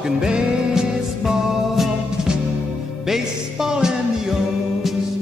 Talking baseball, baseball and the O's.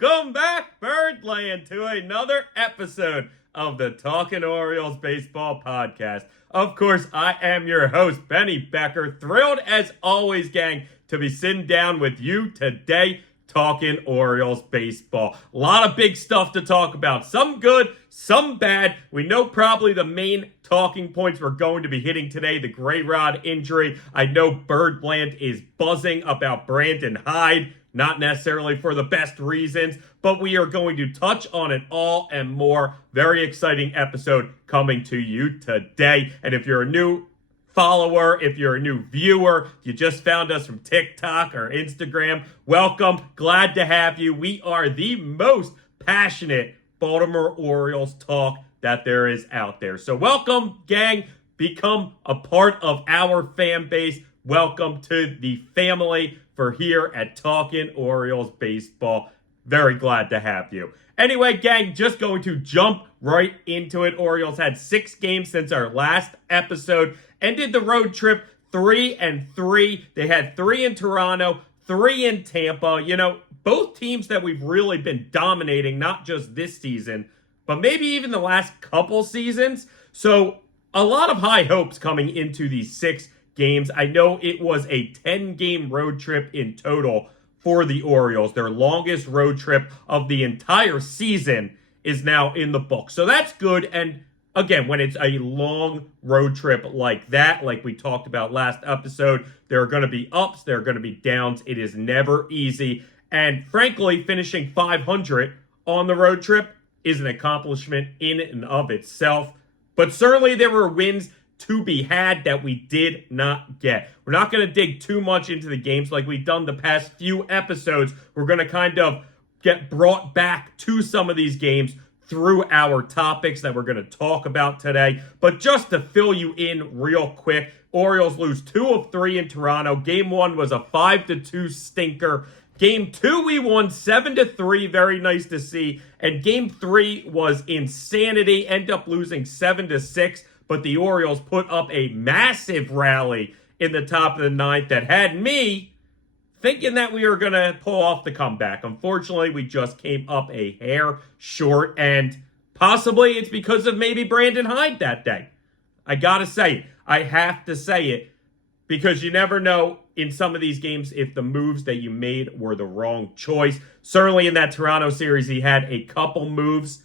Welcome back, Birdland, to another episode of the Talkin Orioles Baseball Podcast. Of course, I am your host, Benny Becker. Thrilled, as always, gang, to be sitting down with you today, talking Orioles baseball. A lot of big stuff to talk about. Some good, some bad. We know probably the main talking points we're going to be hitting today. The GrayRod injury. I know Birdland is buzzing about Brandon Hyde. Not necessarily for the best reasons, but we are going to touch on it all and more. Very exciting episode coming to you today. And if you're a new follower, if you're a new viewer, you just found us from TikTok or Instagram, welcome. Glad to have you. We are the most passionate Baltimore Orioles talk that there is out there. So welcome, gang. Become a part of our fan base. Welcome to the family for here at Talkin Orioles Baseball. Very glad to have you. Anyway, gang, just going to jump right into it. Orioles had 6 games since our last episode. Ended the road trip 3-3. They had 3 in Toronto, 3 in Tampa. You know, both teams that we've really been dominating, not just this season, but maybe even the last couple seasons. So a lot of high hopes coming into these 6 games. I know it was a 10-game road trip in total for the Orioles. Their longest road trip of the entire season is now in the book. So that's good. And again, when it's a long road trip like that, like we talked about last episode, there are going to be ups, there are going to be downs. It is never easy. And frankly, finishing 500 on the road trip is an accomplishment in and of itself. But certainly there were wins to be had that we did not get. We're not going to dig too much into the games like we've done the past few episodes. We're going to kind of get brought back to some of these games through our topics that we're going to talk about today. But just to fill you in real quick, Orioles lose 2 of 3 in Toronto. Game 1 was a 5-2 stinker. Game 2, we won 7-3. Very nice to see. And Game 3 was insanity. End up losing 7-6. But the Orioles put up a massive rally in the top of the 9th that had me thinking that we were going to pull off the comeback. Unfortunately, we just came up a hair short, and possibly it's because of maybe Brandon Hyde that day. I got to say it. I have to say it, because you never know in some of these games if the moves that you made were the wrong choice. Certainly in that Toronto series, he had a couple moves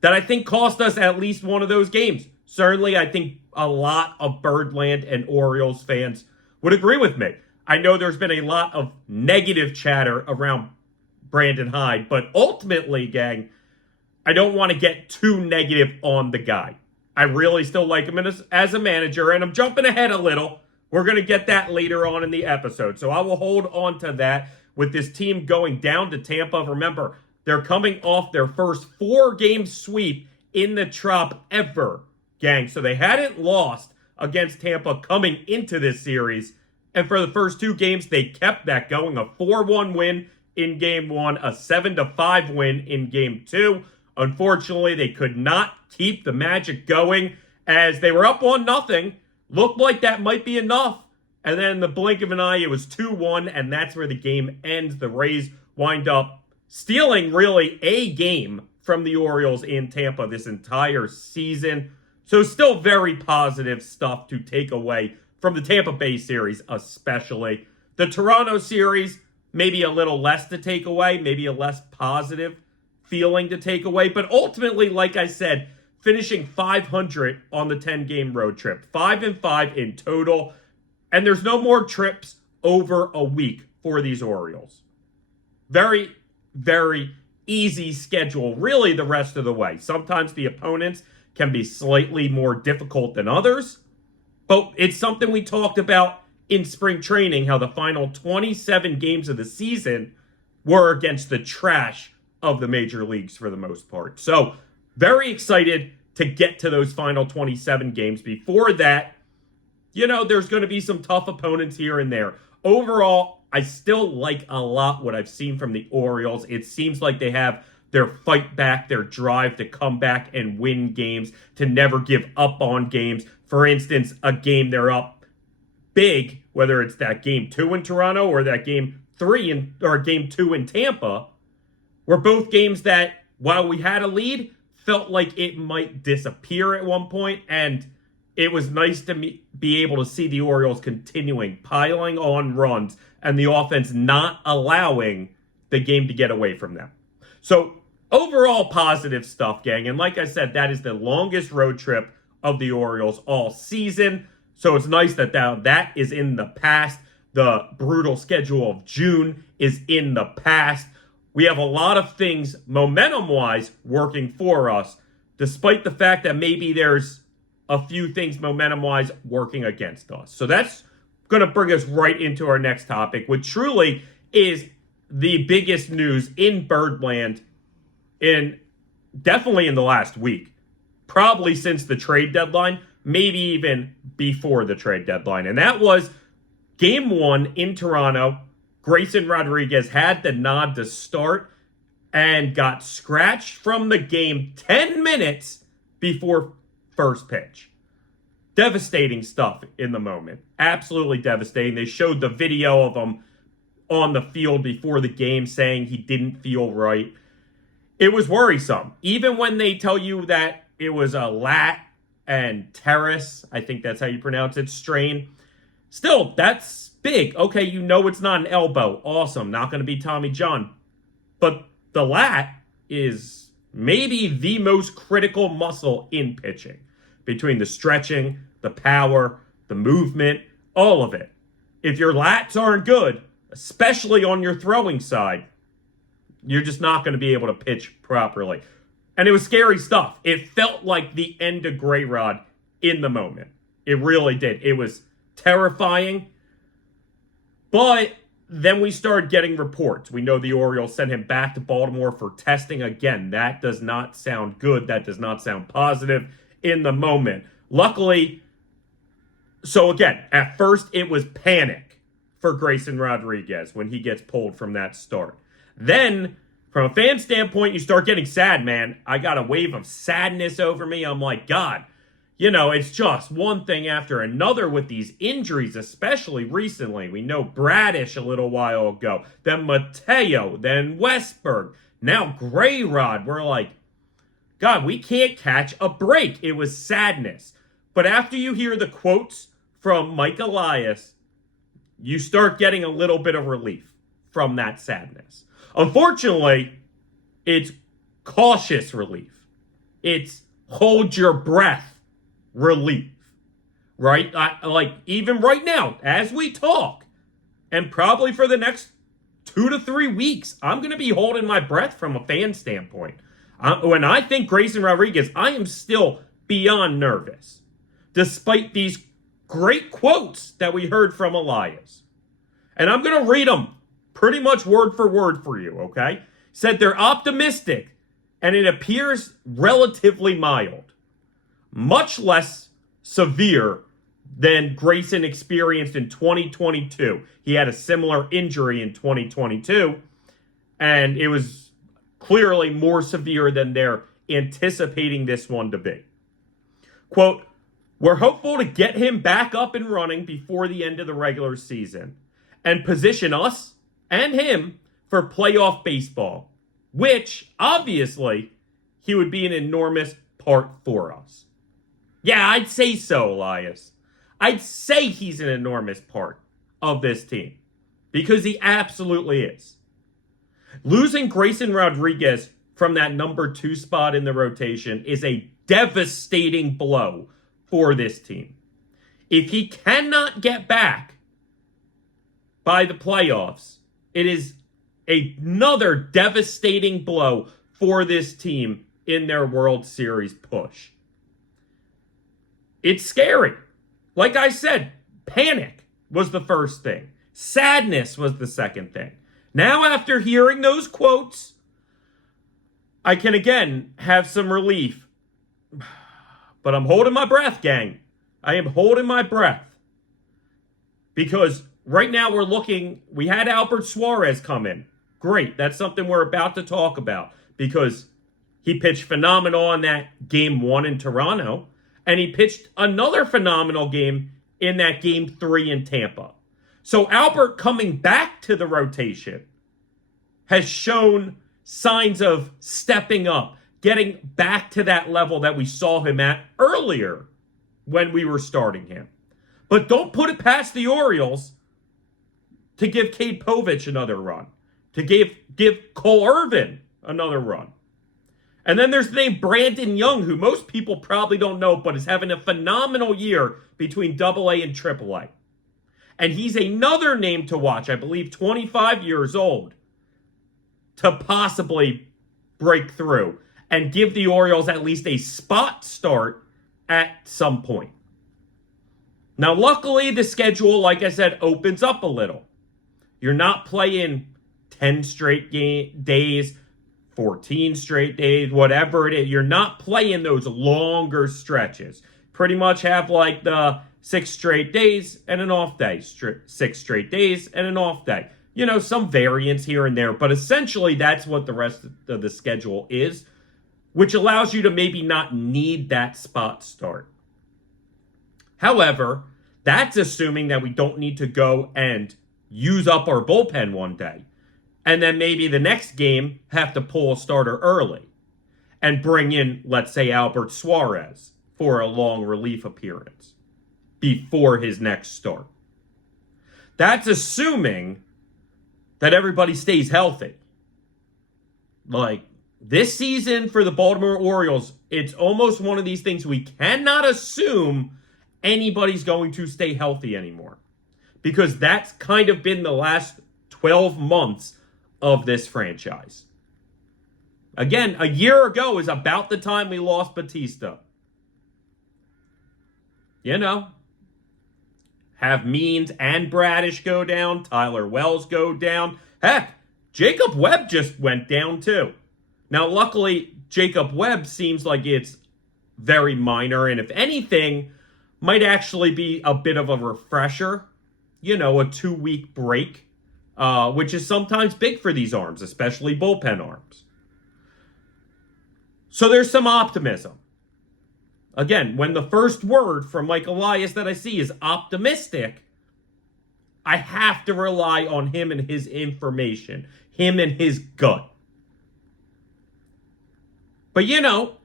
that I think cost us at least one of those games. Certainly, I think a lot of Birdland and Orioles fans would agree with me. I know there's been a lot of negative chatter around Brandon Hyde, but ultimately, gang, I don't want to get too negative on the guy. I really still like him as a manager, and I'm jumping ahead a little. We're going to get that later on in the episode, so I will hold on to that with this team going down to Tampa. Remember, they're coming off their first 4-game sweep in the Trop ever, gang. So they hadn't lost against Tampa coming into this series. And for the first 2 games, they kept that going. A 4-1 win in Game 1, a 7-5 win in Game 2. Unfortunately, they could not keep the magic going as they were up 1-0. Looked like that might be enough. And then in the blink of an eye, it was 2-1, and that's where the game ends. The Rays wind up stealing really a game from the Orioles in Tampa this entire season. So still very positive stuff to take away from the Tampa Bay series especially. The Toronto series, maybe a little less to take away, maybe a less positive feeling to take away. But ultimately, like I said, finishing 500 on the 10-game road trip. 5-5 in total. And there's no more trips over a week for these Orioles. Very, very easy schedule, really, the rest of the way. Sometimes the opponents can be slightly more difficult than others. But it's something we talked about in spring training, how the final 27 games of the season were against the trash of the major leagues for the most part. So very excited to get to those final 27 games. Before that, you know, there's going to be some tough opponents here and there. Overall, I still like a lot what I've seen from the Orioles. It seems like they have their fight back, their drive to come back and win games, to never give up on games. For instance, a game they're up big, whether it's that game 2 in Toronto or that game 3 or game 2 in Tampa, were both games that, while we had a lead, felt like it might disappear at one point, and it was nice to be able to see the Orioles continuing, piling on runs, and the offense not allowing the game to get away from them. So, overall positive stuff, gang. And like I said, that is the longest road trip of the Orioles all season. So it's nice that that is in the past. The brutal schedule of June is in the past. We have a lot of things momentum-wise working for us, despite the fact that maybe there's a few things momentum-wise working against us. So that's going to bring us right into our next topic, which truly is the biggest news in Birdland definitely in the last week. Probably since the trade deadline, maybe even before the trade deadline. And that was Game 1 in Toronto. Grayson Rodriguez had the nod to start and got scratched from the game 10 minutes before first pitch. Devastating stuff in the moment. Absolutely devastating. They showed the video of him on the field before the game saying he didn't feel right. It was worrisome. Even when they tell you that it was a lat and teres, I think that's how you pronounce it, strain. Still, that's big. Okay, you know it's not an elbow. Awesome. Not going to be Tommy John. But the lat is maybe the most critical muscle in pitching. Between the stretching, the power, the movement, all of it. If your lats aren't good, especially on your throwing side, you're just not going to be able to pitch properly. And it was scary stuff. It felt like the end of GrayRod in the moment. It really did. It was terrifying. But then we started getting reports. We know the Orioles sent him back to Baltimore for testing again. That does not sound good. That does not sound positive in the moment. Luckily, so again, at first it was panic for Grayson Rodriguez when he gets pulled from that start. Then, from a fan standpoint, you start getting sad, man. I got a wave of sadness over me. I'm like, God, it's just one thing after another with these injuries, especially recently. We know Bradish a little while ago, then Mateo, then Westberg, now GrayRod. We're like, God, we can't catch a break. It was sadness. But after you hear the quotes from Mike Elias, you start getting a little bit of relief from that sadness. Unfortunately, it's cautious relief. It's hold your breath relief, right? Even right now, as we talk, and probably for the next 2 to 3 weeks, I'm going to be holding my breath from a fan standpoint. When I think Grayson Rodriguez, I am still beyond nervous, despite these great quotes that we heard from Elias. And I'm going to read them pretty much word for word for you, okay? Said they're optimistic, and it appears relatively mild. Much less severe than Grayson experienced in 2022. He had a similar injury in 2022, and it was clearly more severe than they're anticipating this one to be. Quote, we're hopeful to get him back up and running before the end of the regular season and position us and him for playoff baseball, which, obviously, he would be an enormous part for us. Yeah, I'd say so, Elias. I'd say he's an enormous part of this team, because he absolutely is. Losing Grayson Rodriguez from that number 2 spot in the rotation is a devastating blow for this team. If he cannot get back by the playoffs, it is another devastating blow for this team in their World Series push. It's scary. Like I said, panic was the first thing. Sadness was the second thing. Now, after hearing those quotes, I can again have some relief. But I'm holding my breath, gang. I am holding my breath. Because right now we had Albert Suarez come in. Great. That's something we're about to talk about. because he pitched phenomenal in that game 1 in Toronto, and he pitched another phenomenal game in that game 3 in Tampa. So Albert coming back to the rotation has shown signs of stepping up, getting back to that level that we saw him at earlier when we were starting him. But don't put it past the Orioles to give Cade Povich another run, to give Cole Irvin another run. And then there's the name Brandon Young, who most people probably don't know, but is having a phenomenal year between AA and AAA. And he's another name to watch, I believe 25 years old, to possibly break through and give the Orioles at least a spot start at some point. Now, luckily, the schedule, like I said, opens up a little. You're not playing 10 straight days, 14 straight days, whatever it is. You're not playing those longer stretches. Pretty much have like the 6 straight days and an off day. 6 straight days and an off day. You know, some variance here and there, but essentially that's what the rest of the schedule is, which allows you to maybe not need that spot start. However, that's assuming that we don't need to go and use up our bullpen one day, and then maybe the next game have to pull a starter early and bring in, let's say, Albert Suarez for a long relief appearance before his next start. That's assuming that everybody stays healthy. Like, this season for the Baltimore Orioles, it's almost one of these things we cannot assume anybody's going to stay healthy anymore, because that's kind of been the last 12 months of this franchise. Again, a year ago is about the time we lost Batista. You know, have Means and Bradish go down, Tyler Wells go down. Heck, Jacob Webb just went down too. Now, luckily, Jacob Webb seems like it's very minor, and if anything, might actually be a bit of a refresher. You know, a 2-week break, which is sometimes big for these arms, especially bullpen arms. So there's some optimism. Again, when the first word from Mike Elias that I see is optimistic, I have to rely on him and his information, him and his gut. But, you know,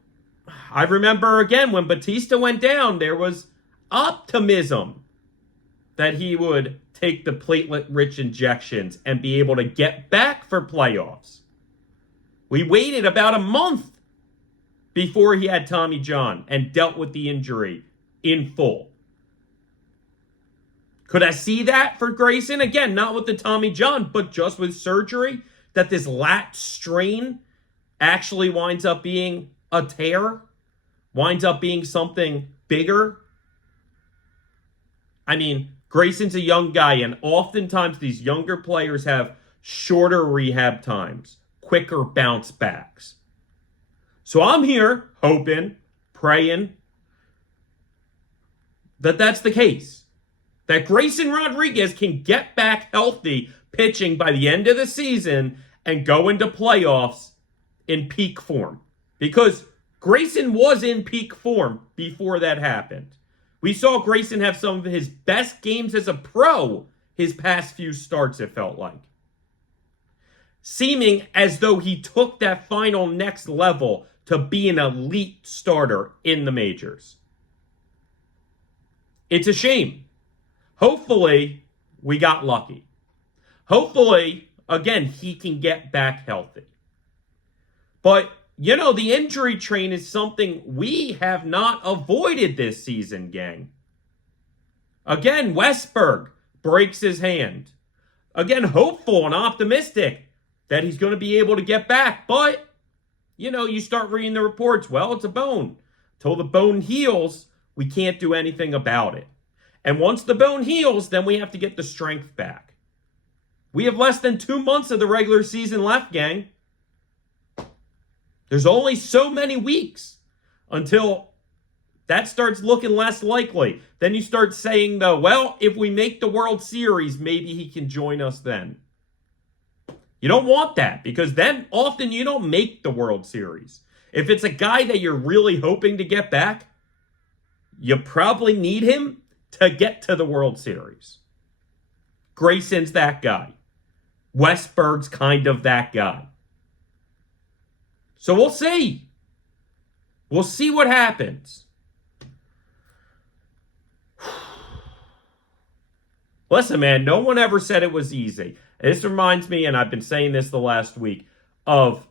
I remember, again, when Batista went down, there was optimism that he would take the platelet-rich injections and be able to get back for playoffs. We waited about a month before he had Tommy John and dealt with the injury in full. Could I see that for Grayson? Again, not with the Tommy John, but just with surgery, that this lat strain actually winds up being a tear, winds up being something bigger. I mean, Grayson's a young guy, and oftentimes these younger players have shorter rehab times, quicker bounce backs. So I'm here hoping, praying that that's the case. That Grayson Rodriguez can get back healthy pitching by the end of the season and go into playoffs in peak form. Because Grayson was in peak form before that happened. We saw Grayson have some of his best games as a pro his past few starts, it felt like. Seeming as though he took that final next level to be an elite starter in the majors. It's a shame. Hopefully, we got lucky. Hopefully, again, he can get back healthy. But, you know, the injury train is something we have not avoided this season, gang. Again, Westberg breaks his hand. Again, hopeful and optimistic that he's going to be able to get back. But, you know, you start reading the reports. Well, it's a bone. Till the bone heals, we can't do anything about it. And once the bone heals, then we have to get the strength back. We have less than 2 months of the regular season left, gang. There's only so many weeks until that starts looking less likely. Then you start saying, though, well, if we make the World Series, maybe he can join us then. You don't want that because then often you don't make the World Series. If it's a guy that you're really hoping to get back, you probably need him to get to the World Series. Grayson's that guy. Westberg's kind of that guy. So we'll see. We'll see what happens. Listen, man, no one ever said it was easy. This reminds me, and I've been saying this the last week, of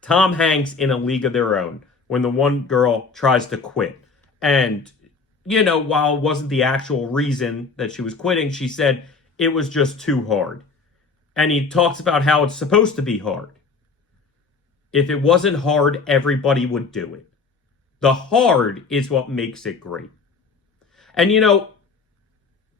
Tom Hanks in A League of Their Own, when the one girl tries to quit. And, you know, while it wasn't the actual reason that she was quitting, she said it was just too hard. And he talks about how it's supposed to be hard. If it wasn't hard, everybody would do it. The hard is what makes it great. And, you know,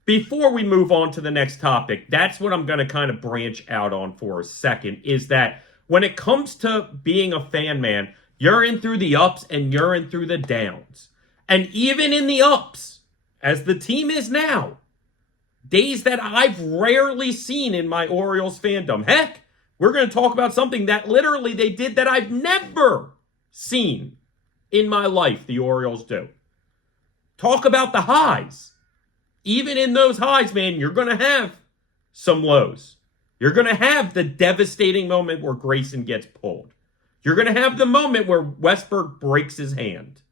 before we move on to the next topic, that's what I'm going to kind of branch out on for a second, is that when it comes to being a fan, man, you're in through the ups and you're in through the downs. And even in the ups, as the team is now, days that I've rarely seen in my Orioles fandom. Heck, we're going to talk about something that literally they did that I've never seen in my life the Orioles do. Talk about the highs. Even in those highs, man, you're going to have some lows. You're going to have the devastating moment where Grayson gets pulled. You're going to have the moment where Westberg breaks his hand.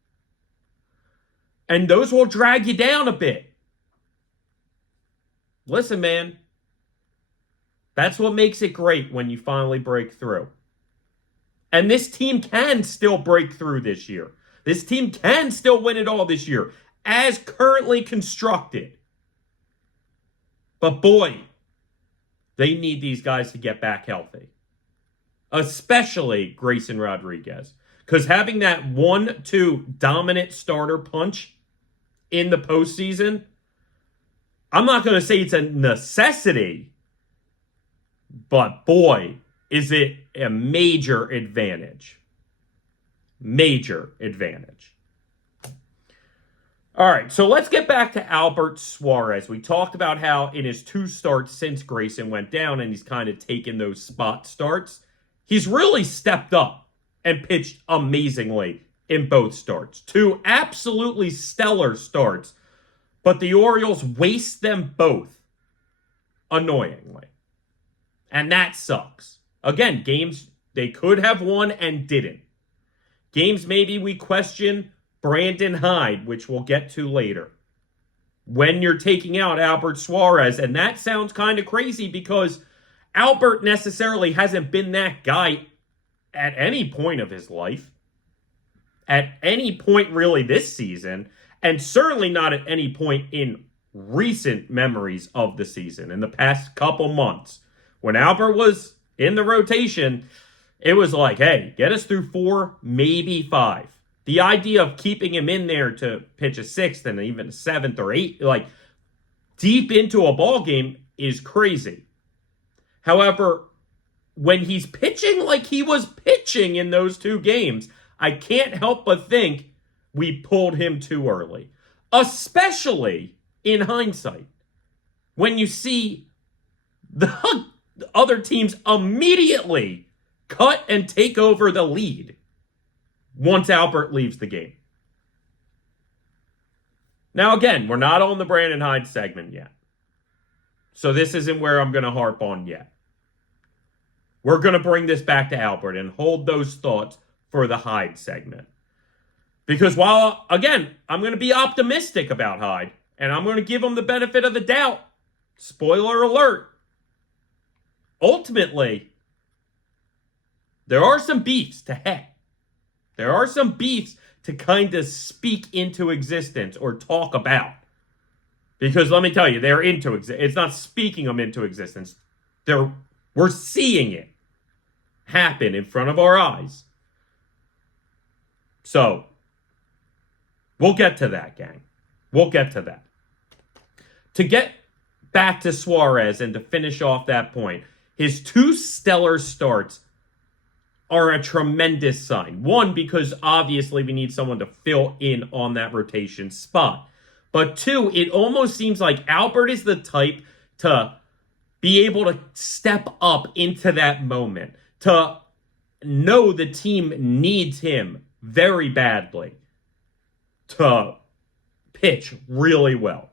And those will drag you down a bit. Listen, man, that's what makes it great when you finally break through. And this team can still break through this year. This team can still win it all this year, as currently constructed. But boy, they need these guys to get back healthy. Especially Grayson Rodriguez. Because having that 1-2 dominant starter punch in the postseason, I'm not going to say it's a necessity, but boy, is it a major advantage. Major advantage. All right, so let's get back to Albert Suarez. We talked about how in his 2 starts since Grayson went down and he's kind of taken those spot starts, he's really stepped up and pitched amazingly in both starts. 2 absolutely stellar starts, but the Orioles waste them both annoyingly. And that sucks. Again, games they could have won and didn't. Games maybe we question Brandon Hyde, which we'll get to later. When you're taking out Albert Suarez, and that sounds kind of crazy because Albert necessarily hasn't been that guy at any point of his life. At any point really this season, and certainly not at any point in recent memories of the season, in the past couple months. When Albert was in the rotation, it was like, hey, get us through 4, maybe 5. The idea of keeping him in there to pitch a 6th and even a 7th or 8th, like deep into a ball game, is crazy. However, when he's pitching like he was pitching in those 2 games, I can't help but think we pulled him too early. Especially in hindsight. When you see the other teams immediately cut and take over the lead once Albert leaves the game. Now, again, we're not on the Brandon Hyde segment yet. So this isn't where I'm going to harp on yet. We're going to bring this back to Albert and hold those thoughts for the Hyde segment. Because while, again, I'm going to be optimistic about Hyde, and I'm going to give him the benefit of the doubt, spoiler alert, ultimately, there are some beefs to head. There are some beefs to kind of speak into existence or talk about. Because let me tell you, they're into existence. It's not speaking them into existence. We're seeing it happen in front of our eyes. So, we'll get to that, gang. We'll get to that. To get back to Suarez and to finish off that point, his 2 stellar starts are a tremendous sign. 1, because obviously we need someone to fill in on that rotation spot. But 2, it almost seems like Albert is the type to be able to step up into that moment, to know the team needs him very badly, to pitch really well.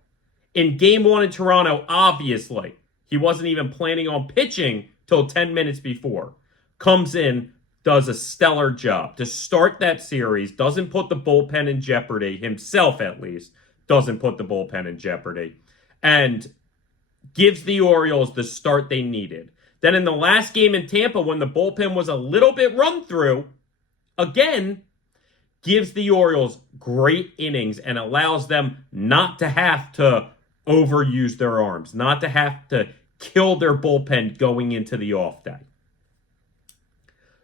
In game 1 in Toronto, obviously, he wasn't even planning on pitching till 10 minutes before. Comes in, does a stellar job to start that series, doesn't put the bullpen in jeopardy, himself at least, doesn't put the bullpen in jeopardy, and gives the Orioles the start they needed. Then in the last game in Tampa, when the bullpen was a little bit run through, again, gives the Orioles great innings and allows them not to have to overuse their arms, not to have to kill their bullpen going into the off day.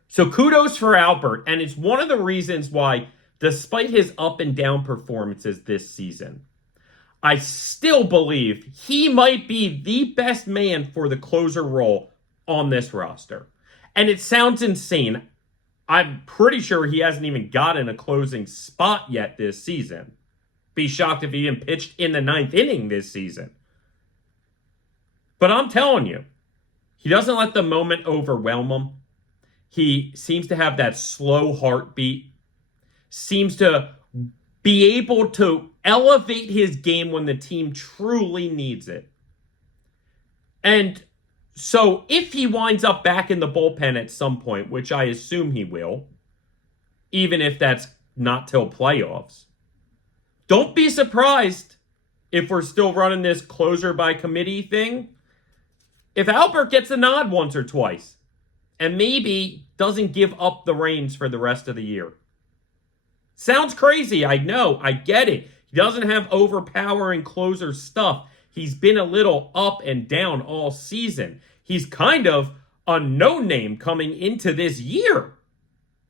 So kudos for Albert, and it's one of the reasons why, despite his up and down performances this season, I still believe he might be the best man for the closer role on this roster. And it sounds insane. I'm pretty sure he hasn't even gotten a closing spot yet this season. Be shocked if he even pitched in the 9th inning this season. But I'm telling you, he doesn't let the moment overwhelm him. He seems to have that slow heartbeat, seems to be able to elevate his game when the team truly needs it. And so if he winds up back in the bullpen at some point, which I assume he will, even if that's not till playoffs, don't be surprised if we're still running this closer by committee thing. If Albert gets a nod once or twice and maybe doesn't give up the reins for the rest of the year. Sounds crazy, I know, I get it. He doesn't have overpowering closer stuff. He's been a little up and down all season. He's kind of a no-name coming into this year.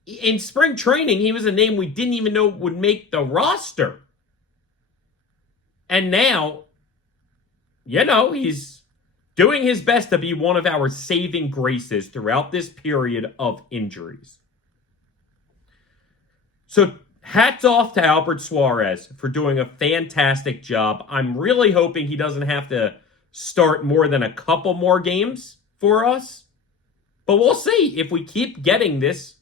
In spring training, he was a name we didn't even know would make the roster. And now, he's doing his best to be one of our saving graces throughout this period of injuries. So hats off to Albert Suarez for doing a fantastic job. I'm really hoping he doesn't have to start more than a couple more games for us. But we'll see if we keep getting this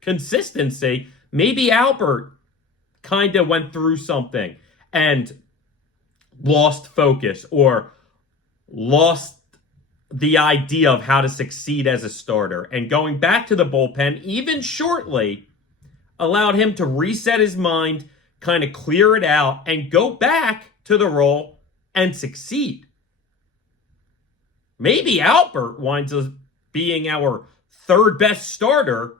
consistency. Maybe Albert kind of went through something and lost focus or lost the idea of how to succeed as a starter. And going back to the bullpen, even shortly, allowed him to reset his mind, kind of clear it out, and go back to the role and succeed. Maybe Albert winds up being our third best starter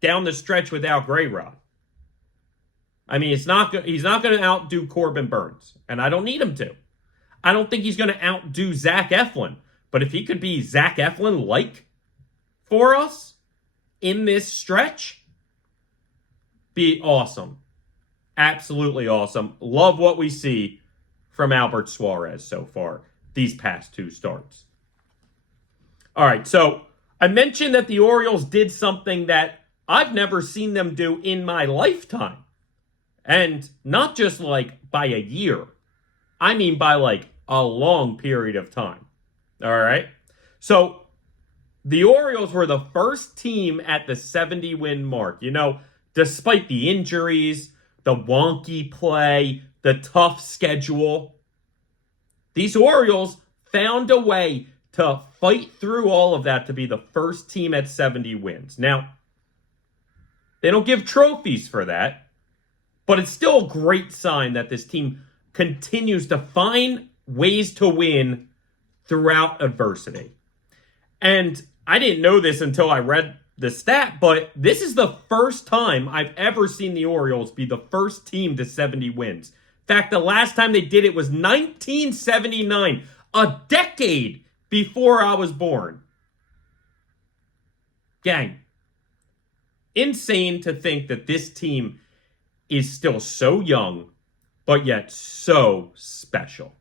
down the stretch without GrayRod. I mean, he's not going to outdo Corbin Burns, and I don't need him to. I don't think he's going to outdo Zach Eflin, but if he could be Zach Eflin-like for us in this stretch, be awesome. Absolutely awesome. Love what we see from Albert Suarez so far, these past 2 starts. All right, so I mentioned that the Orioles did something that I've never seen them do in my lifetime. And not just like by a year. I mean by like a long period of time. All right? So the Orioles were the first team at the 70-win mark. Despite the injuries, the wonky play, the tough schedule, these Orioles found a way to fight through all of that to be the first team at 70 wins. Now, they don't give trophies for that, but it's still a great sign that this team continues to find ways to win throughout adversity. And I didn't know this until I read the stat, but this is the first time I've ever seen the Orioles be the first team to 70 wins. In fact, the last time they did it was 1979, a decade before I was born. Gang, insane to think that this team is still so young, but yet so special.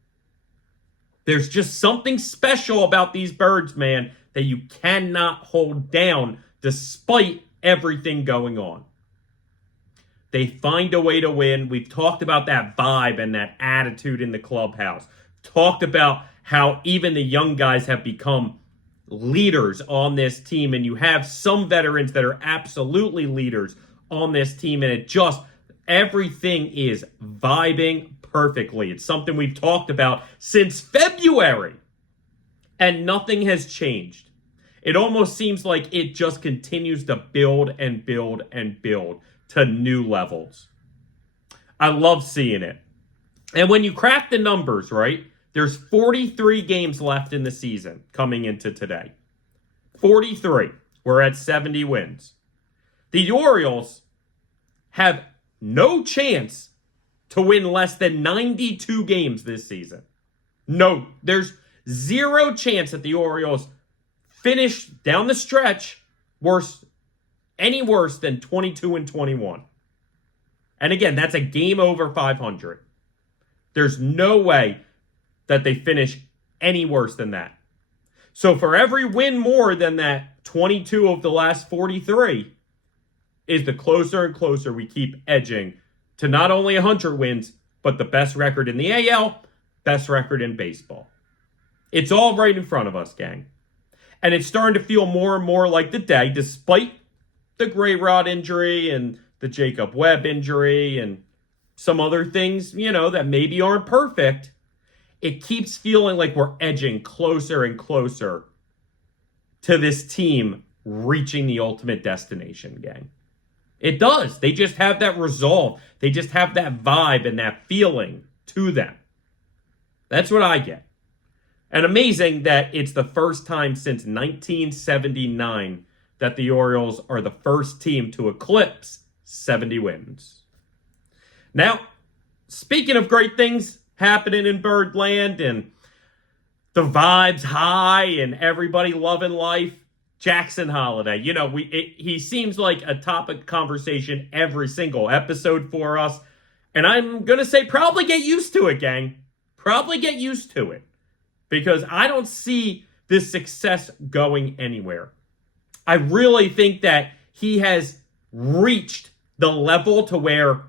There's just something special about these birds, man, that you cannot hold down despite everything going on. They find a way to win. We've talked about that vibe and that attitude in the clubhouse. Talked about how even the young guys have become leaders on this team, and you have some veterans that are absolutely leaders on this team, and everything is vibing perfectly. It's something we've talked about since February, and nothing has changed. It almost seems like it just continues to build and build and build to new levels. I love seeing it. And when you crack the numbers, right, there's 43 games left in the season coming into today. 43. We're at 70 wins. The Orioles have no chance to win less than 92 games this season. No, there's zero chance that the Orioles finish down the stretch any worse than 22-21. And again, that's a game over 500. There's no way that they finish any worse than that. So for every win more than that 22 of the last 43 is the closer and closer we keep edging to not only 100 wins, but the best record in the AL, best record in baseball. It's all right in front of us, gang. And it's starting to feel more and more like the day, despite the GrayRod injury and the Jacob Webb injury and some other things, that maybe aren't perfect. It keeps feeling like we're edging closer and closer to this team reaching the ultimate destination, gang. It does. They just have that resolve. They just have that vibe and that feeling to them. That's what I get. And amazing that it's the first time since 1979 that the Orioles are the first team to eclipse 70 wins. Now, speaking of great things happening in Birdland and the vibes high and everybody loving life, Jackson Holliday. He seems like a topic conversation every single episode for us. And I'm going to say probably get used to it, gang. Probably get used to it. Because I don't see this success going anywhere. I really think that he has reached the level to where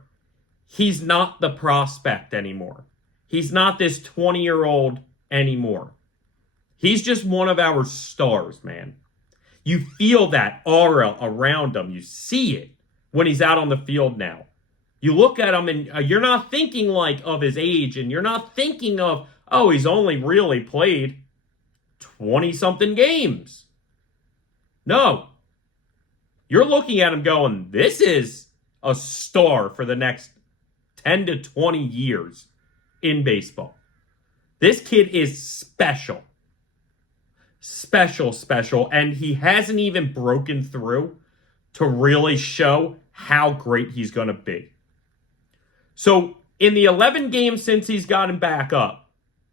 he's not the prospect anymore. He's not this 20-year-old anymore. He's just one of our stars, man. You feel that aura around him. You see it when he's out on the field now. You look at him and you're not thinking of his age, and you're not thinking of, oh, he's only really played 20-something games. No. You're looking at him going, this is a star for the next 10 to 20 years in baseball. This kid is special. Special. And he hasn't even broken through to really show how great he's going to be. So, in the 11 games since he's gotten back up,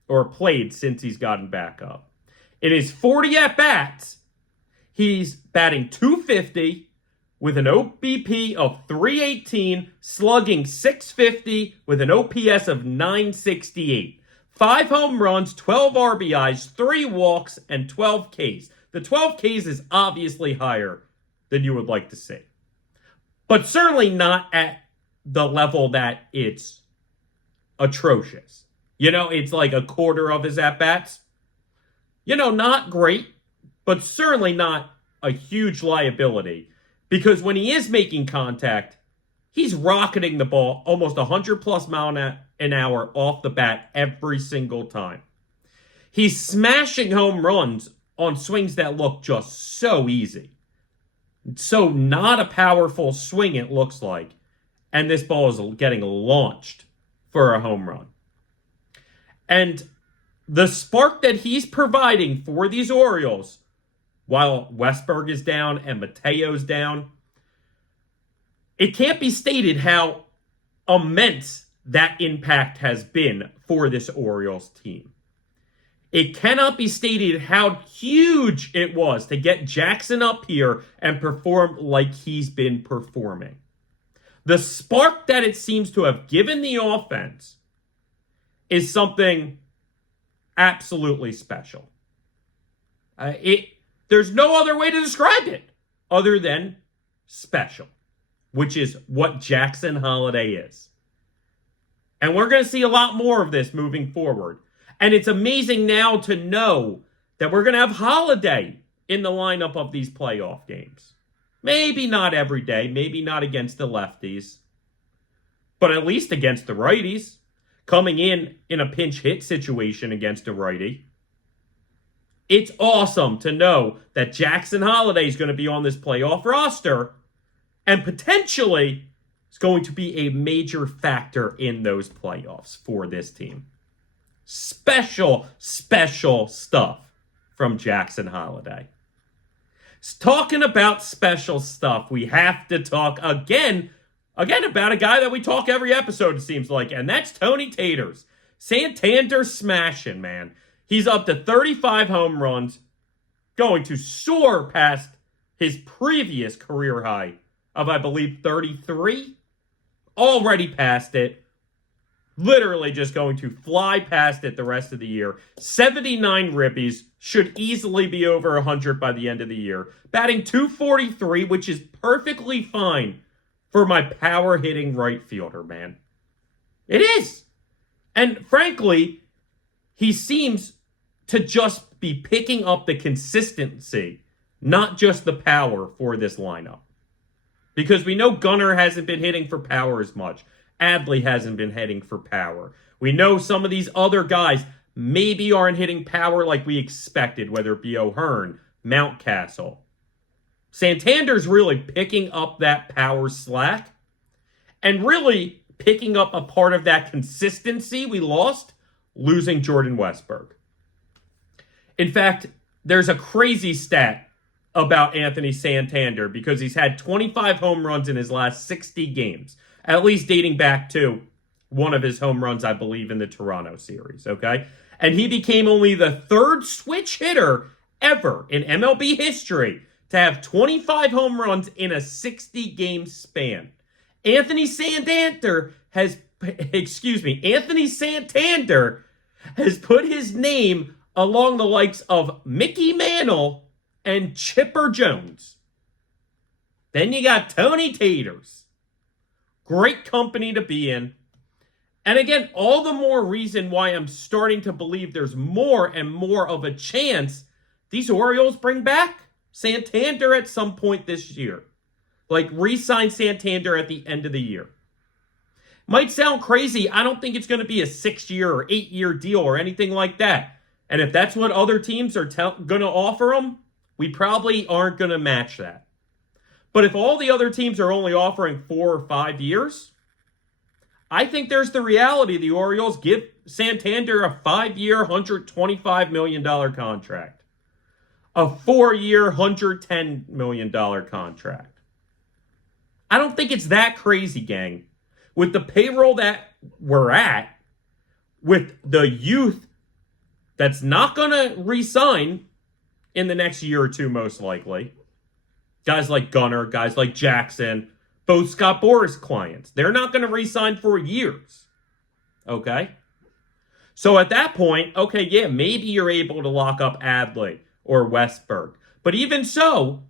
or played since he's gotten back up, in his 40 at-bats, he's batting .250 with an OBP of .318, slugging .650 with an OPS of .968. 5 home runs, 12 RBIs, 3 walks, and 12 Ks. The 12 Ks is obviously higher than you would like to see. But certainly not at the level that it's atrocious. It's like a quarter of his at-bats. Not great, but certainly not a huge liability. Because when he is making contact, he's rocketing the ball almost 100-plus miles an hour off the bat every single time. He's smashing home runs on swings that look just so easy. So not a powerful swing, it looks like. And this ball is getting launched for a home run. And the spark that he's providing for these Orioles, while Westberg is down and Mateo's down, it can't be stated how immense that impact has been for this Orioles team. It cannot be stated how huge it was to get Jackson up here and perform like he's been performing. The spark that it seems to have given the offense is something absolutely special. There's no other way to describe it other than special, which is what Jackson Holliday is. And we're going to see a lot more of this moving forward. And it's amazing now to know that we're going to have Holliday in the lineup of these playoff games. Maybe not every day, maybe not against the lefties, but at least against the righties, coming in a pinch hit situation against a righty. It's awesome to know that Jackson Holliday is going to be on this playoff roster and potentially is going to be a major factor in those playoffs for this team. Special stuff from Jackson Holliday. Talking about special stuff, we have to talk again about a guy that we talk every episode, it seems like, and that's Tony Taters. Santander smashing, man. He's up to 35 home runs, going to soar past his previous career high of, I believe, 33. Already past it. Literally just going to fly past it the rest of the year. 79 ribbies, should easily be over 100 by the end of the year. Batting .243, which is perfectly fine for my power-hitting right fielder, man. It is. And frankly, he seems to just be picking up the consistency, not just the power for this lineup. Because we know Gunnar hasn't been hitting for power as much. Adley hasn't been hitting for power. We know some of these other guys maybe aren't hitting power like we expected, whether it be O'Hearn, Mountcastle. Santander's really picking up that power slack and really picking up a part of that consistency we lost losing Jordan Westburg. In fact, there's a crazy stat about Anthony Santander because he's had 25 home runs in his last 60 games, at least dating back to one of his home runs, I believe, in the Toronto series, okay? And he became only the third switch hitter ever in MLB history to have 25 home runs in a 60-game span. Anthony Santander has put his name along the likes of Mickey Mantle and Chipper Jones. Then you got Tony Taters. Great company to be in. And again, all the more reason why I'm starting to believe there's more and more of a chance these Orioles bring back Santander at some point this year. Like, re-sign Santander at the end of the year. Might sound crazy. I don't think it's going to be a 6-year or 8-year deal or anything like that. And if that's what other teams are going to offer him, we probably aren't going to match that. But if all the other teams are only offering 4 or 5 years, I think there's the reality the Orioles give Santander a 5-year, $125 million contract. A 4-year, $110 million contract. I don't think it's that crazy, gang. With the payroll that we're at, with the youth that's not going to re-sign in the next year or two, most likely. Guys like Gunnar, guys like Jackson, both Scott Boras clients. They're not going to re-sign for years. Okay? So at that point, okay, yeah, maybe you're able to lock up Adley or Westburg. But even so,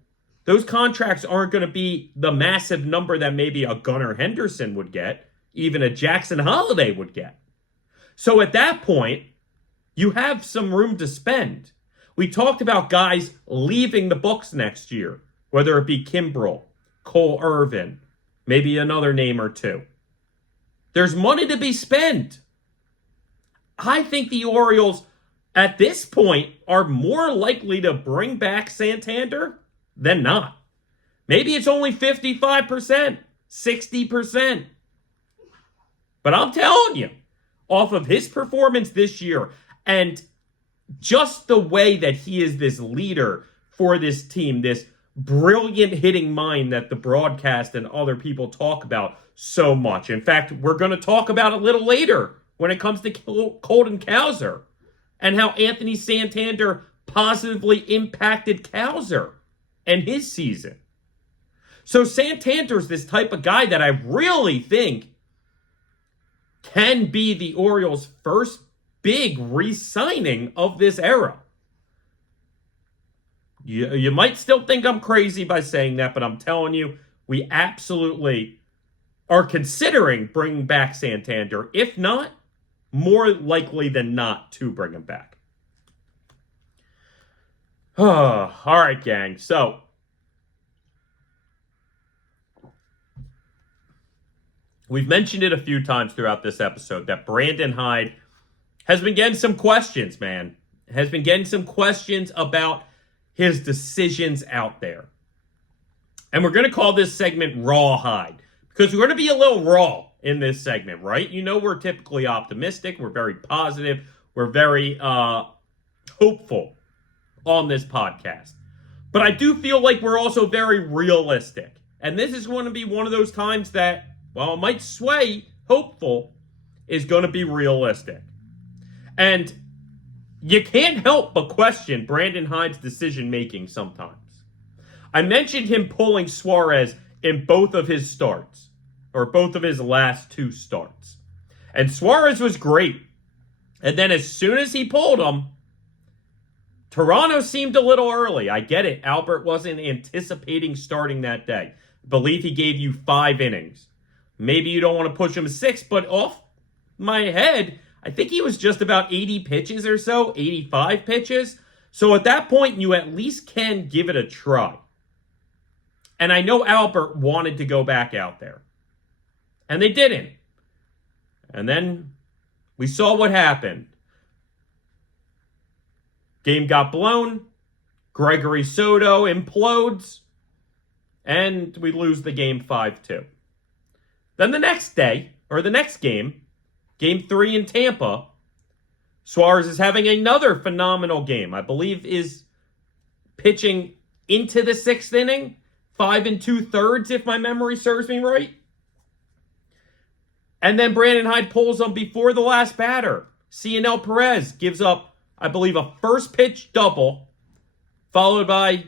those contracts aren't going to be the massive number that maybe a Gunnar Henderson would get, even a Jackson Holliday would get. So at that point, you have some room to spend. We talked about guys leaving the books next year, whether it be Kimbrel, Cole Irvin, maybe another name or two. There's money to be spent. I think the Orioles, at this point, are more likely to bring back Santander than not. Maybe it's only 55%, 60%. But I'm telling you, off of his performance this year and just the way that he is this leader for this team, this brilliant hitting mind that the broadcast and other people talk about so much. In fact, we're going to talk about it a little later when it comes to Colton Cowser and how Anthony Santander positively impacted Cowser and his season. So Santander's this type of guy that I really think can be the Orioles' first big re-signing of this era. You might still think I'm crazy by saying that, but I'm telling you, we absolutely are considering bringing back Santander. If not, more likely than not to bring him back. All right, gang. So, we've mentioned it a few times throughout this episode that Brandon Hyde has been getting some questions, man. Has been getting some questions about his decisions out there. And we're going to call this segment Raw Hyde, because we're going to be a little raw in this segment, right? You know, we're typically optimistic. We're very positive. We're very hopeful on this podcast. But I do feel like we're also very realistic. And this is going to be one of those times that, while it might sway hopeful, is going to be realistic. And you can't help but question Brandon Hyde's decision-making sometimes. I mentioned him pulling Suarez in both of his starts, or both of his last two starts. And Suarez was great. And then as soon as he pulled him, Toronto seemed a little early. I get it. Albert wasn't anticipating starting that day. I believe he gave you 5 innings. Maybe you don't want to push him 6, but off my head, I think he was just about 80 pitches or so, 85 pitches. So at that point, you at least can give it a try. And I know Albert wanted to go back out there. And they didn't. And then we saw what happened. Game got blown. Gregory Soto implodes. And we lose the game 5-2. Then the next day, or the next game, Game 3 in Tampa, Suarez is having another phenomenal game. I believe is pitching into the 6th inning, 5 2/3, if my memory serves me right. And then Brandon Hyde pulls him before the last batter. Cionel Perez gives up, I believe, a first pitch double, followed by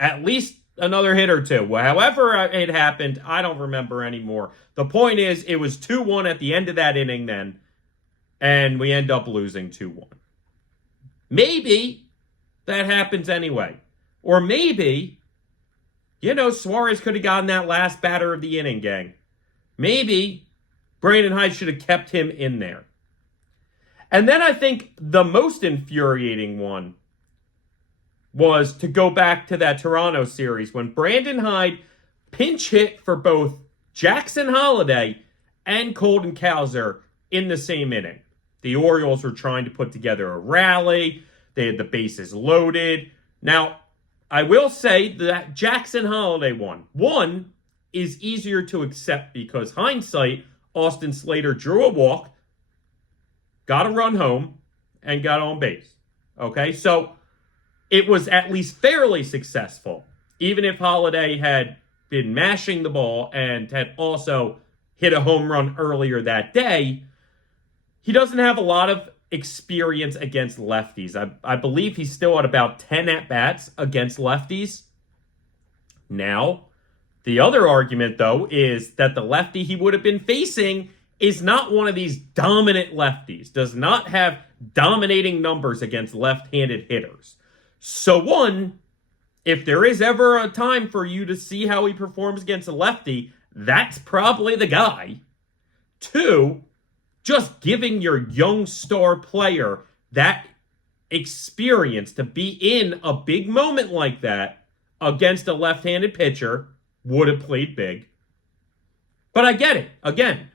at least another hit or two. However it happened, I don't remember anymore. The point is, it was 2-1 at the end of that inning then, and we end up losing 2-1. Maybe that happens anyway. Or maybe, Suarez could have gotten that last batter of the inning, gang. Maybe Brandon Hyde should have kept him in there. And then I think the most infuriating one was to go back to that Toronto series when Brandon Hyde pinch hit for both Jackson Holliday and Colton Cowser in the same inning. The Orioles were trying to put together a rally. They had the bases loaded. Now, I will say that Jackson Holliday one is easier to accept because hindsight, Austin Slater drew a walk, got a run home, and got on base. Okay, so it was at least fairly successful, even if Holliday had been mashing the ball and had also hit a home run earlier that day. He doesn't have a lot of experience against lefties. I believe he's still at about 10 at-bats against lefties. Now, the other argument, though, is that the lefty he would have been facing is not one of these dominant lefties, does not have dominating numbers against left-handed hitters. So one, if there is ever a time for you to see how he performs against a lefty, that's probably the guy. 2, just giving your young star player that experience to be in a big moment like that against a left-handed pitcher would have played big. But I get it. Again,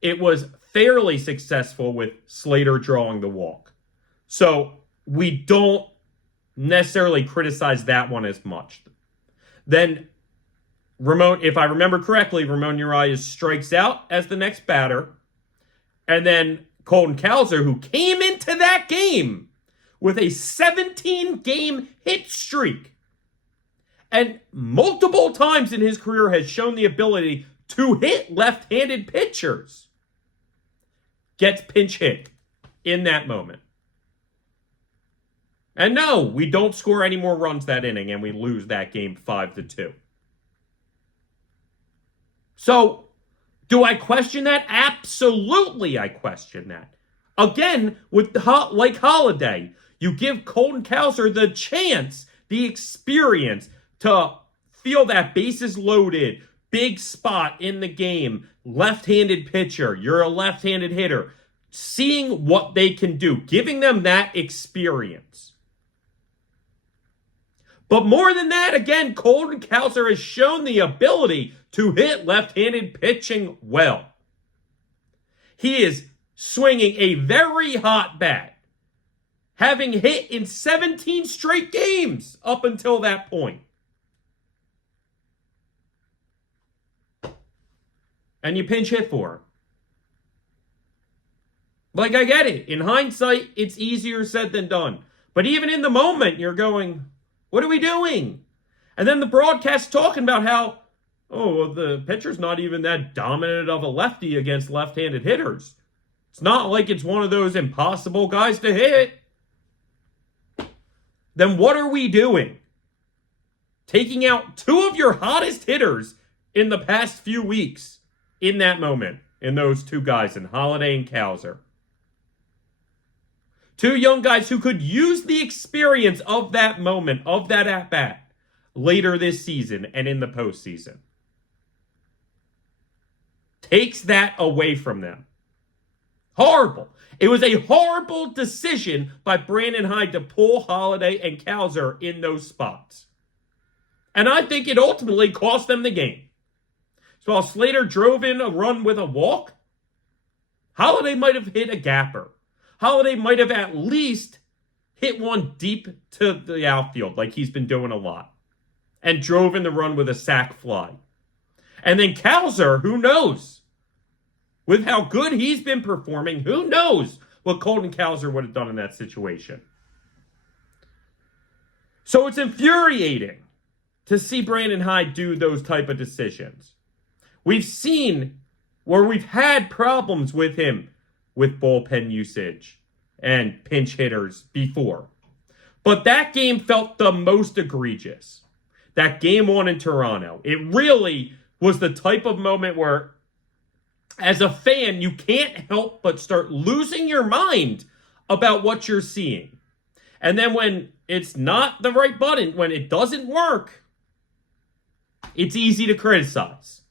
it was fairly successful with Slater drawing the walk. So we don't necessarily criticize that one as much. Then Ramon, if I remember correctly, Ramon Urias strikes out as the next batter. And then Colton Cowser, who came into that game with a 17-game hit streak and multiple times in his career has shown the ability to hit left-handed pitchers, gets pinch hit in that moment. And no, we don't score any more runs that inning and we lose that game 5-2. So, do I question that? Absolutely, I question that. Again, with like Holliday, you give Colton Cowser the chance, the experience to feel that bases loaded, big spot in the game, left-handed pitcher, you're a left-handed hitter. seeing what they can do, giving them that experience. But more than that, again, Colton Cowser has shown the ability to hit left-handed pitching well. He is swinging a very hot bat, having hit in 17 straight games up until that point. And you pinch hit for him. Like, I get it. In hindsight, it's easier said than done. But even in the moment, you're going, what are we doing? And then the broadcast talking about how, the pitcher's not even that dominant of a lefty against left-handed hitters. It's not like it's one of those impossible guys to hit. Then what are we doing? Taking out two of your hottest hitters in the past few weeks in that moment, in those two guys, in Holliday and Cowser. Two young guys who could use the experience of that moment, of that at-bat, later this season and in the postseason. Takes that away from them. Horrible. It was a horrible decision by Brandon Hyde to pull Holliday and Cowser in those spots. And I think it ultimately cost them the game. So while Slater drove in a run with a walk, Holliday might have hit a gapper. Holliday might have at least hit one deep to the outfield, like he's been doing a lot, and drove in the run with a sac fly. And then Cowser, who knows? With how good he's been performing, who knows what Colton Cowser would have done in that situation. So it's infuriating to see Brandon Hyde do those type of decisions. We've seen where we've had problems with him with bullpen usage and pinch hitters before. But that game felt the most egregious. That game one in Toronto. It really was the type of moment where, as a fan, you can't help but start losing your mind about what you're seeing. And then when it's not the right button, when it doesn't work, it's easy to criticize.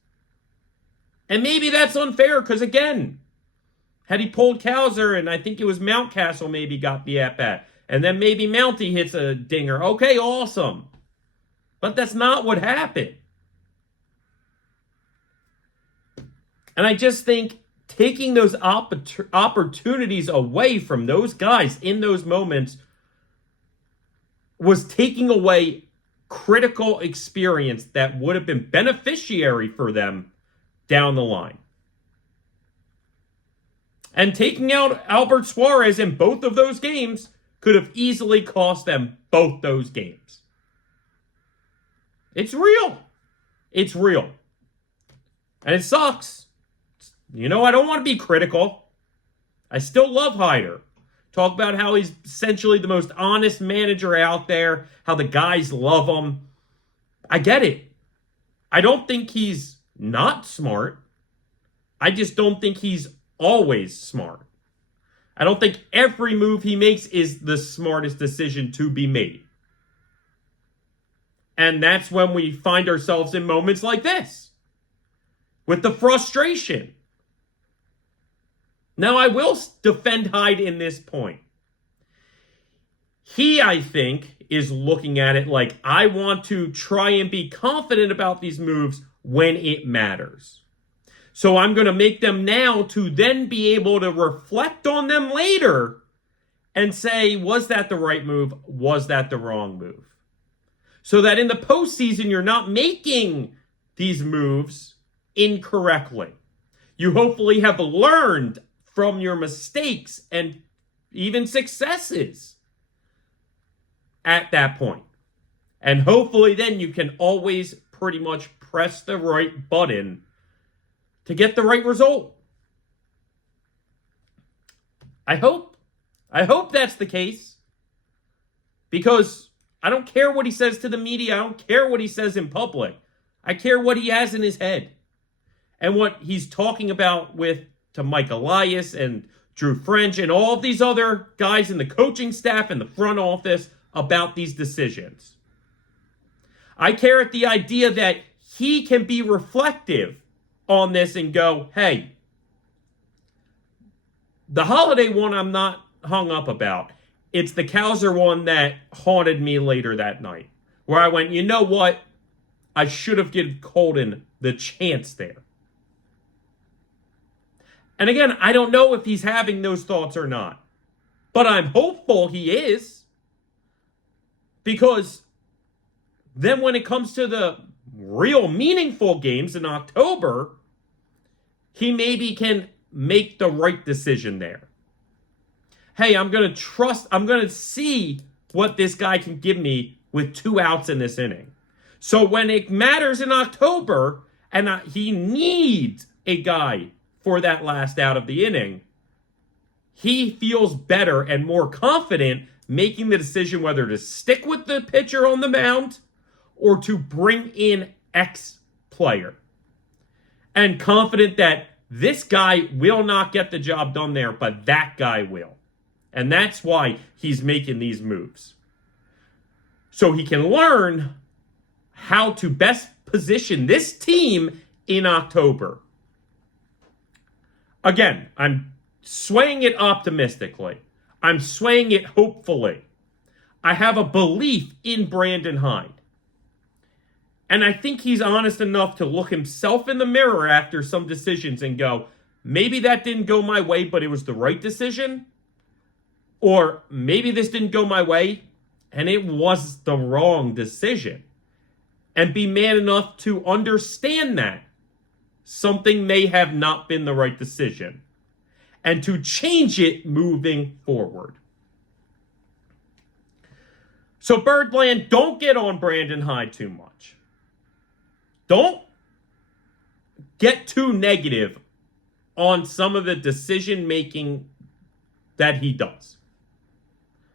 And maybe that's unfair because, again, had he pulled Cowser, and I think it was Mountcastle maybe got the at-bat, and then maybe Mountie hits a dinger. Okay, awesome. But that's not what happened. And I just think taking those opportunities away from those guys in those moments was taking away critical experience that would have been beneficiary for them down the line. And taking out Albert Suarez in both of those games could have easily cost them both those games. It's real. It's real. And it sucks. You know, I don't want to be critical. I still love Hyde. Talk about how he's essentially the most honest manager out there, how the guys love him. I get it. I don't think he's not smart. I just don't think he's always smart. I don't think every move he makes is the smartest decision to be made. And that's when we find ourselves in moments like this, with the frustration. Now, I will defend Hyde in this point. He, I think, is looking at it like, I want to try and be confident about these moves when it matters. So I'm going to make them now to then be able to reflect on them later and say, was that the right move? Was that the wrong move? So that in the postseason, you're not making these moves incorrectly. You hopefully have learned from your mistakes and even successes at that point. And hopefully then you can always pretty much press the right button to get the right result. I hope that's the case. Because I don't care what he says to the media. I don't care what he says in public. I care what he has in his head. And what he's talking about to Mike Elias and Drew French and all of these other guys in the coaching staff and the front office about these decisions. I care at the idea that he can be reflective on this and go, hey, The Holliday one I'm not hung up about. It's the Cowser one that haunted me later that night, where I went, you know what? I should have given Colton the chance there. And again, I don't know if he's having those thoughts or not, but I'm hopeful he is. Because then when it comes to the real meaningful games in October, he maybe can make the right decision there. Hey, I'm going to see what this guy can give me with 2 outs in this inning. So when it matters in October and he needs a guy for that last out of the inning, he feels better and more confident making the decision whether to stick with the pitcher on the mound or to bring in X player. And confident that this guy will not get the job done there, but that guy will. And that's why he's making these moves. So he can learn how to best position this team in October. Again, I'm swaying it optimistically. I'm swaying it hopefully. I have a belief in Brandon Hyde. And I think he's honest enough to look himself in the mirror after some decisions and go, maybe that didn't go my way, but it was the right decision. Or maybe this didn't go my way, and it was the wrong decision. And be man enough to understand that something may have not been the right decision. And to change it moving forward. So Birdland, don't get on Brandon Hyde too much. Don't get too negative on some of the decision making that he does.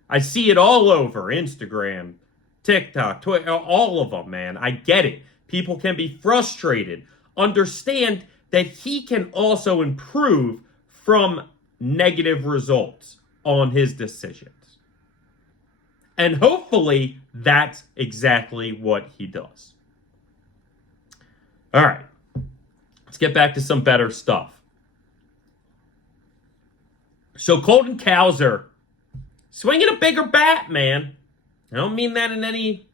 I see it all over Instagram, TikTok, Twitter, all of them, man. I get it. People can be frustrated. Understand that he can also improve from negative results on his decisions. And hopefully that's exactly what he does. All right. Let's get back to some better stuff. So Colton Cowser, swinging a bigger bat, man. I don't mean that in any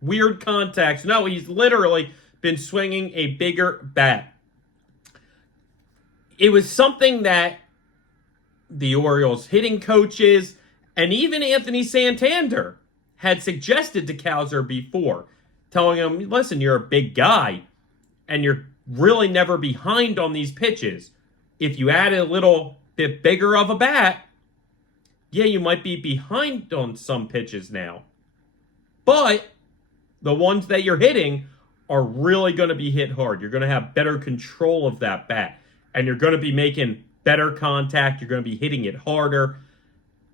weird context. No, he's literally been swinging a bigger bat. It was something that the Orioles hitting coaches and even Anthony Santander had suggested to Cowser before, telling him, listen, you're a big guy and you're really never behind on these pitches. If you add a little bit bigger of a bat, yeah, you might be behind on some pitches now. But the ones that you're hitting are really going to be hit hard. You're going to have better control of that bat. And you're going to be making better contact. You're going to be hitting it harder.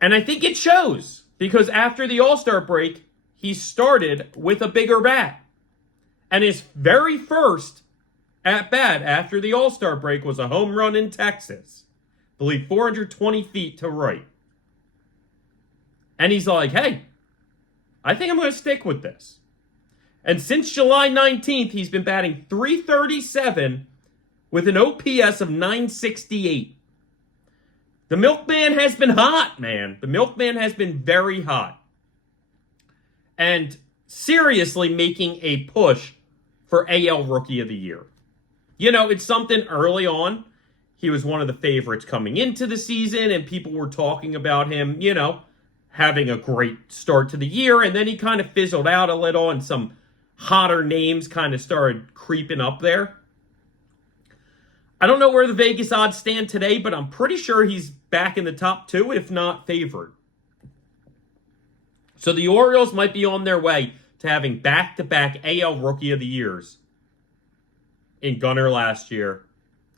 And I think it shows. Because after the All-Star break, he started with a bigger bat. And his very first at-bat after the All-Star break was a home run in Texas. I believe 420 feet to right. And he's like, hey, I think I'm going to stick with this. And since July 19th, he's been batting .337 with an OPS of .968. The Milkman has been hot, man. The Milkman has been very hot. And seriously making a push for AL Rookie of the Year. You know, it's something early on. He was one of the favorites coming into the season, and people were talking about him, you know, having a great start to the year. And then he kind of fizzled out a little, and some hotter names kind of started creeping up there. I don't know where the Vegas odds stand today, but I'm pretty sure he's back in the top 2, if not favored. So the Orioles might be on their way to having back-to-back AL Rookie of the Years in Gunnar last year,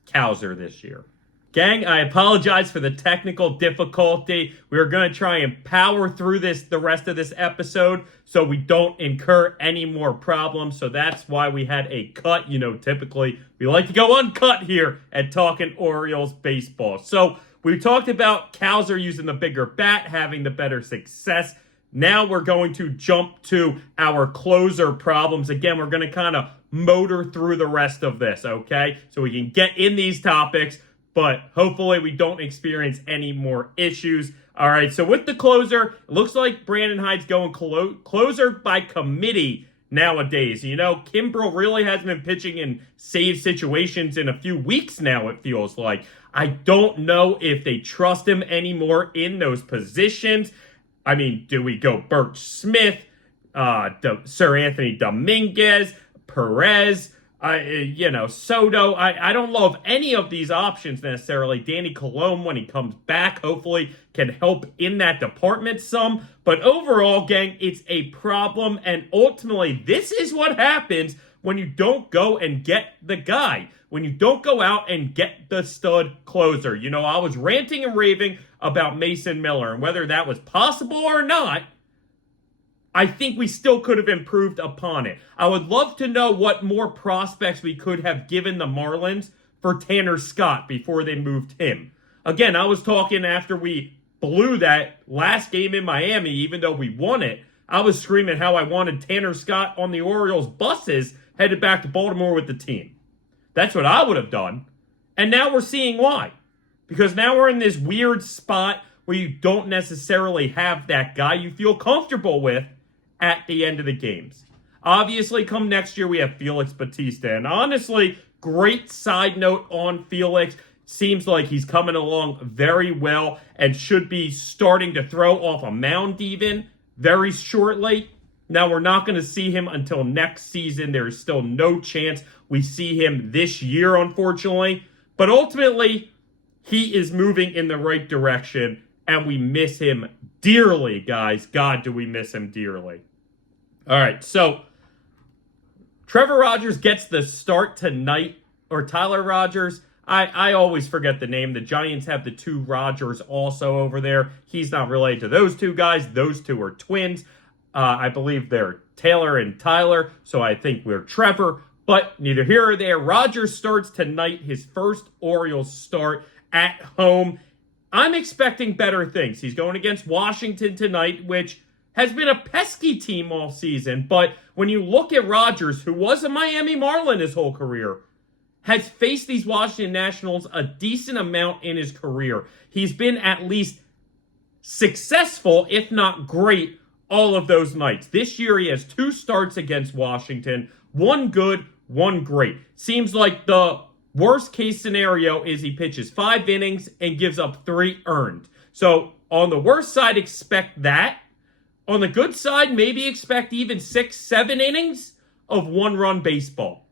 Cowser this year. Gang, I apologize for the technical difficulty. We're going to try and power through the rest of this episode so we don't incur any more problems. So that's why we had a cut. You know, typically we like to go uncut here at Talkin Orioles Baseball. So we talked about Cowser using the bigger bat, having the better success. Now we're going to jump to our closer problems. Again, we're going to kind of motor through the rest of this, okay? So we can get in these topics. but hopefully we don't experience any more issues. All right, so with the closer, it looks like Brandon Hyde's going closer by committee nowadays. You know, Kimbrel really hasn't been pitching in save situations in a few weeks now, it feels like. I don't know if they trust him anymore in those positions. I mean, do we go Burch Smith, Sir Anthony Dominguez, Perez, Soto? I don't love any of these options necessarily. Danny Colon, when he comes back, hopefully can help in that department some. But overall, gang, it's a problem. And ultimately, this is what happens when you don't go and get the guy. When you don't go out and get the stud closer. You know, I was ranting and raving about Mason Miller, and whether that was possible or not, I think we still could have improved upon it. I would love to know what more prospects we could have given the Marlins for Tanner Scott before they moved him. Again, I was talking after we blew that last game in Miami, even though we won it, I was screaming how I wanted Tanner Scott on the Orioles buses headed back to Baltimore with the team. That's what I would have done. And now we're seeing why. Because now we're in this weird spot where you don't necessarily have that guy you feel comfortable with at the end of the games. Obviously, come next year, we have Felix Bautista. And honestly, great side note on Felix. Seems like he's coming along very well and should be starting to throw off a mound even very shortly. Now, we're not going to see him until next season. There's still no chance we see him this year, unfortunately. But ultimately, he is moving in the right direction, and we miss him dearly, guys. God, do we miss him dearly. All right, so Trevor Rogers gets the start tonight, or Tyler Rogers. I always forget the name. The Giants have the two Rogers also over there. He's not related to those two guys. Those two are twins. I believe they're Taylor and Tyler, so I think we're Trevor. But neither here or there. Rogers starts tonight, his first Orioles start at home. I'm expecting better things. He's going against Washington tonight, which has been a pesky team all season. But when you look at Rogers, who was a Miami Marlin his whole career, has faced these Washington Nationals a decent amount in his career. He's been at least successful, if not great, all of those nights. This year he has 2 starts against Washington, 1 good, 1 great. Seems like the worst case scenario is he pitches 5 innings and gives up 3 earned. So on the worst side, expect that. On the good side, maybe expect even 6, 7 innings of 1-run baseball.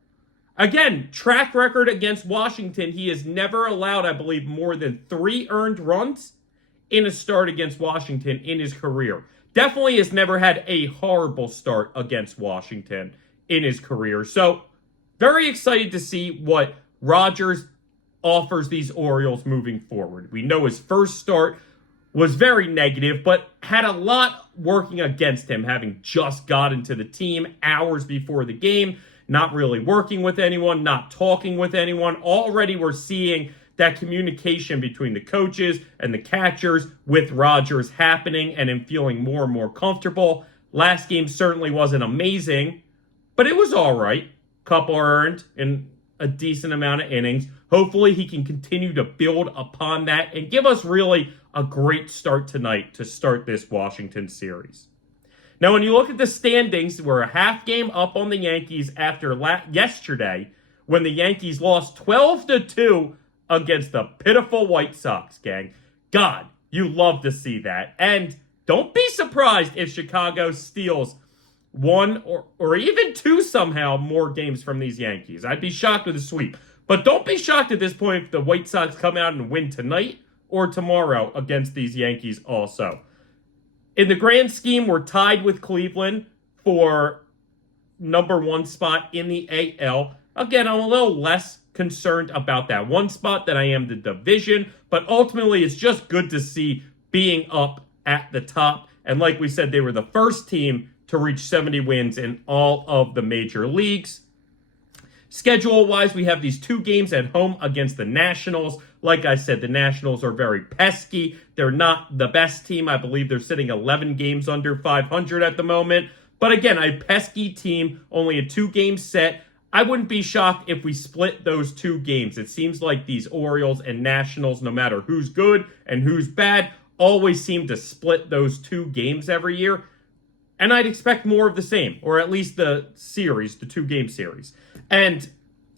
Again, track record against Washington, he has never allowed, I believe, more than 3 earned runs in a start against Washington in his career. Definitely has never had a horrible start against Washington in his career. So, very excited to see what Rogers offers these Orioles moving forward. We know his first start was very negative, but had a lot working against him, having just got into the team hours before the game, not really working with anyone, not talking with anyone. Already we're seeing that communication between the coaches and the catchers with Rogers happening and him feeling more and more comfortable. Last game certainly wasn't amazing, but it was all right. Couple earned in a decent amount of innings. Hopefully he can continue to build upon that and give us really a great start tonight to start this Washington series. Now, when you look at the standings, we're a half game up on the Yankees after yesterday when the Yankees lost 12-2 against the pitiful White Sox, gang. God, you love to see that. And don't be surprised if Chicago steals 1 or even 2 somehow more games from these Yankees. I'd be shocked with a sweep. But don't be shocked at this point if the White Sox come out and win tonight or tomorrow against these Yankees also. In the grand scheme, we're tied with Cleveland for number 1 spot in the AL. Again, I'm a little less concerned about that 1 spot than I am the division, but ultimately it's just good to see being up at the top. And like we said, they were the first team to reach 70 wins in all of the major leagues. Schedule-wise, we have these 2 games at home against the Nationals. Like I said, the Nationals are very pesky. They're not the best team. I believe they're sitting 11 games under 500 at the moment. But again, a pesky team, only a 2-game set. I wouldn't be shocked if we split those two games. It seems like these Orioles and Nationals, no matter who's good and who's bad, always seem to split those two games every year. And I'd expect more of the same, or at least the series, the two-game series. And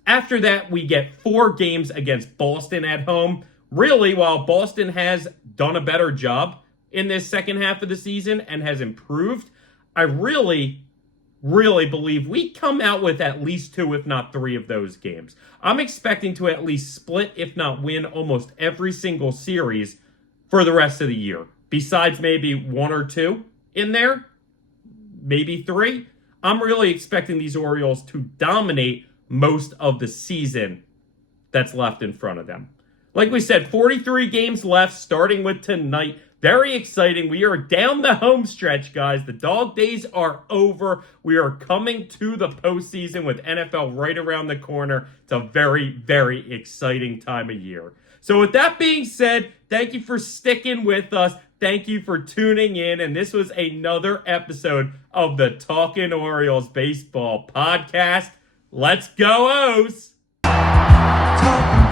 after that, we get 4 games against Boston at home. Really, while Boston has done a better job in this second half of the season and has improved, I really believe we come out with at least 2, if not 3 of those games. I'm expecting to at least split, if not win, almost every single series for the rest of the year. Besides maybe 1 or 2 in there, maybe 3. I'm really expecting these Orioles to dominate most of the season that's left in front of them. Like we said, 43 games left, starting with tonight. Very exciting. We are down the home stretch, guys. The dog days are over. We are coming to the postseason with NFL right around the corner. It's a very, very exciting time of year. So with that being said, thank you for sticking with us. Thank you for tuning in. And this was another episode of the Talkin Orioles Baseball Podcast. Let's go, O's! Talking